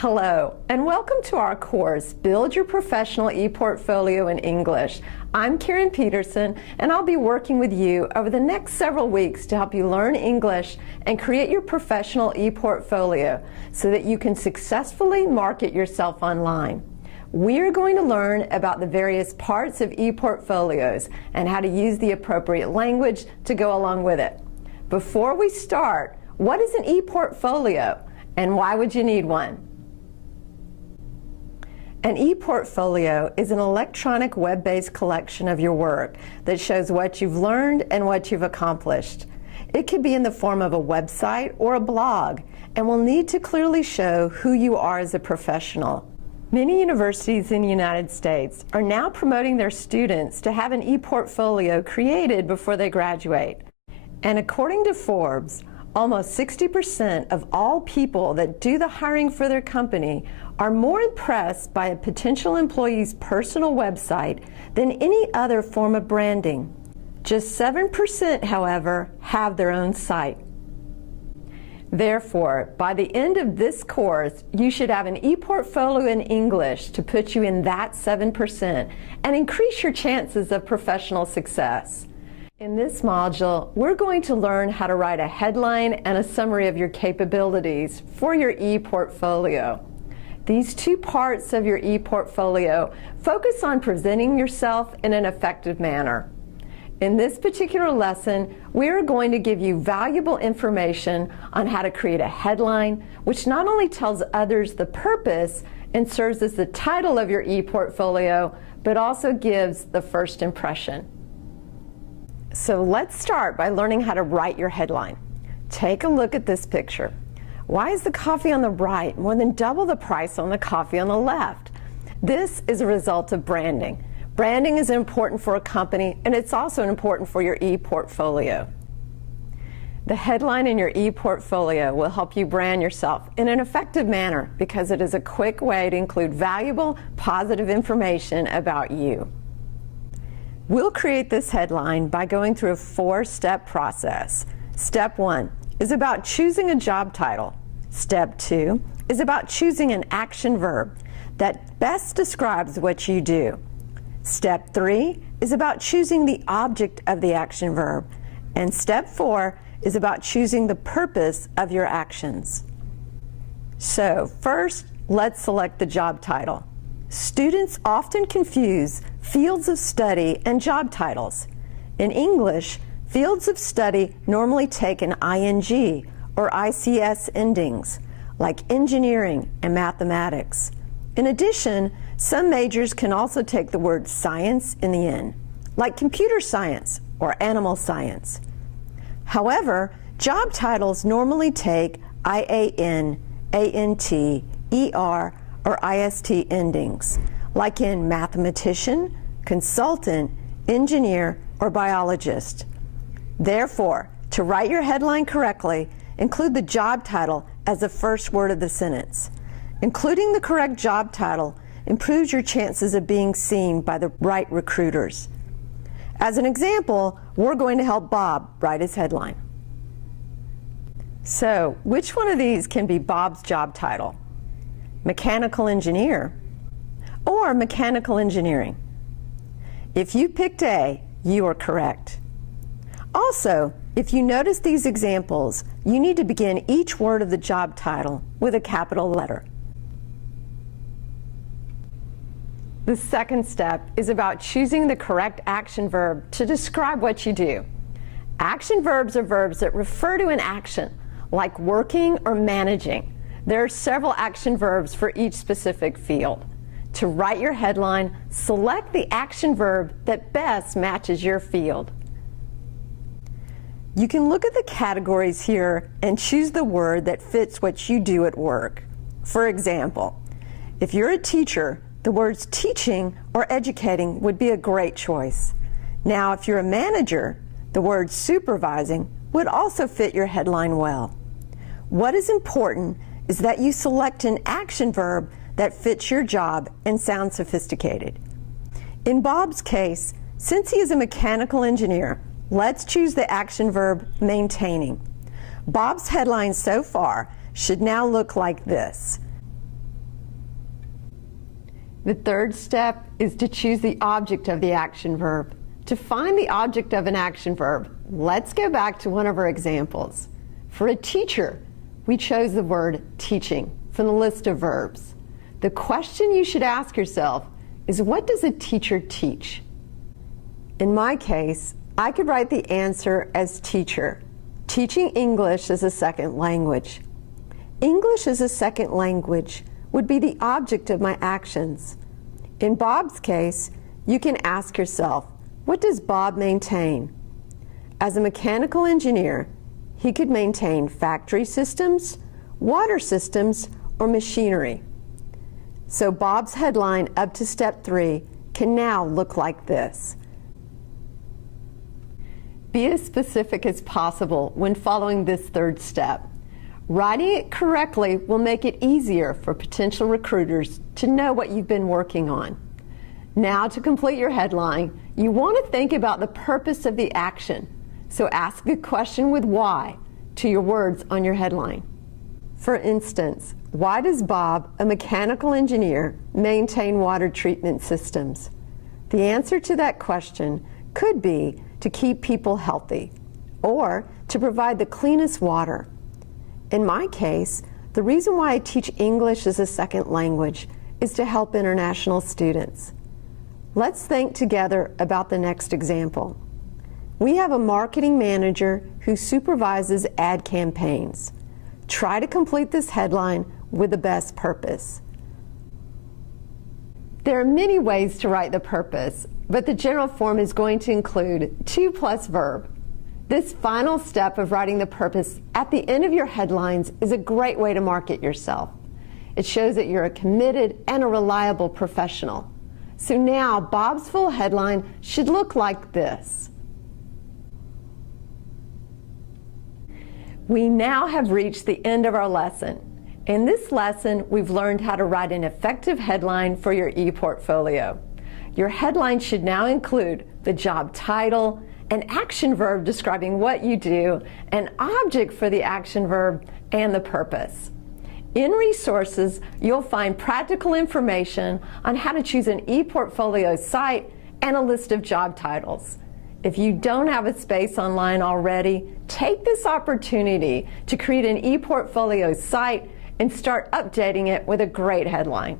Hello, and welcome to our course, Build Your Professional ePortfolio in English. I'm Karen Peterson, and I'll be working with you over the next several weeks to help you learn English and create your professional ePortfolio so that you can successfully market yourself online. We are going to learn about the various parts of ePortfolios and how to use the appropriate language to go along with it. Before we start, what is an ePortfolio, and why would you need one? An ePortfolio is an electronic web-based collection of your work that shows what you've learned and what you've accomplished. It could be in the form of a website or a blog and will need to clearly show who you are as a professional. Many universities in the United States are now promoting their students to have an ePortfolio created before they graduate. And according to Forbes, almost 60% of all people that do the hiring for their company are more impressed by a potential employee's personal website than any other form of branding. Just 7%, however, have their own site. Therefore, by the end of this course, you should have an ePortfolio in English to put you in that 7% and increase your chances of professional success. In this module, we're going to learn how to write a headline and a summary of your capabilities for your ePortfolio. These two parts of your ePortfolio focus on presenting yourself in an effective manner. In this particular lesson, we are going to give you valuable information on how to create a headline, which not only tells others the purpose and serves as the title of your ePortfolio, but also gives the first impression. So let's start by learning how to write your headline. Take a look at this picture. Why is the coffee on the right more than double the price on the coffee on the left? This is a result of branding. Branding is important for a company, and it's also important for your ePortfolio. The headline in your ePortfolio will help you brand yourself in an effective manner because it is a quick way to include valuable, positive information about you. We'll create this headline by going through a 4-step process. Step 1 is about choosing a job title. Step 2 is about choosing an action verb that best describes what you do. Step 3 is about choosing the object of the action verb. And step 4 is about choosing the purpose of your actions. So first, let's select the job title. Students often confuse fields of study and job titles. In English, fields of study normally take an ing or ICS endings, like engineering and mathematics. In addition, some majors can also take the word science in the end, like computer science or animal science. However, job titles normally take IAN, ANT, ER, or IST endings, like in mathematician, consultant, engineer, or biologist. Therefore, to write your headline correctly, include the job title as the first word of the sentence. Including the correct job title improves your chances of being seen by the right recruiters. As an example, we're going to help Bob write his headline. So, which one of these can be Bob's job title? Mechanical engineer or mechanical engineering? If you picked A, you are correct. Also, if you notice these examples, you need to begin each word of the job title with a capital letter. The second step is about choosing the correct action verb to describe what you do. Action verbs are verbs that refer to an action, like working or managing. There are several action verbs for each specific field. To write your headline, select the action verb that best matches your field. You can look at the categories here and choose the word that fits what you do at work. For example, if you're a teacher, the words teaching or educating would be a great choice. Now, if you're a manager, the word supervising would also fit your headline well. What is important is that you select an action verb that fits your job and sounds sophisticated. In Bob's case, since he is a mechanical engineer, let's choose the action verb maintaining. Bob's headline so far should now look like this. The third step is to choose the object of the action verb. To find the object of an action verb, let's go back to one of our examples. For a teacher, we chose the word teaching from the list of verbs. The question you should ask yourself is, what does a teacher teach? In my case, I could write the answer as teacher, teaching English as a second language. English as a second language would be the object of my actions. In Bob's case, you can ask yourself, what does Bob maintain? As a mechanical engineer, he could maintain factory systems, water systems, or machinery. So Bob's headline up to step 3 can now look like this. Be as specific as possible when following this third step. Writing it correctly will make it easier for potential recruiters to know what you've been working on. Now, to complete your headline, you want to think about the purpose of the action. So ask the question with why to your words on your headline. For instance, why does Bob, a mechanical engineer, maintain water treatment systems? The answer to that question could be to keep people healthy or to provide the cleanest water. In my case, the reason why I teach English as a second language is to help international students. Let's think together about the next example. We have a marketing manager who supervises ad campaigns. Try to complete this headline with the best purpose. There are many ways to write the purpose, but the general form is going to include to plus verb. This final step of writing the purpose at the end of your headlines is a great way to market yourself. It shows that you're a committed and a reliable professional. So now Bob's full headline should look like this. We now have reached the end of our lesson. In this lesson, we've learned how to write an effective headline for your ePortfolio. Your headline should now include the job title, an action verb describing what you do, an object for the action verb, and the purpose. In resources, you'll find practical information on how to choose an ePortfolio site and a list of job titles. If you don't have a space online already, take this opportunity to create an ePortfolio site and start updating it with a great headline.